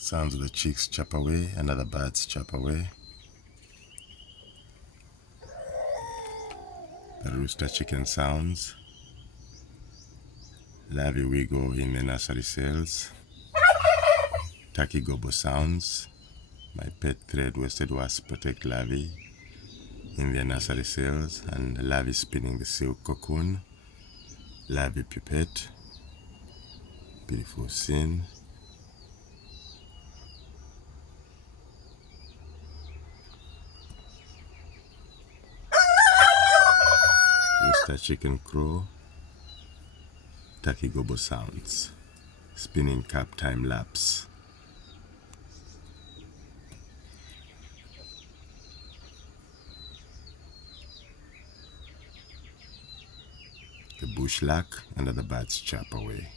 Sounds of the chicks chop away, another birds chop away. The rooster chicken sounds. Larvae wiggle in the nursery cells. Tacky gobble sounds. My pet thread-waisted wasp protect larvae in their nursery cells, and larvae spinning the silk cocoon. Larvae pipette. Beautiful scene. Rooster chicken crow. Tacky gobble sounds. Spinning cap time lapse. The bush lark and other birds chirp away.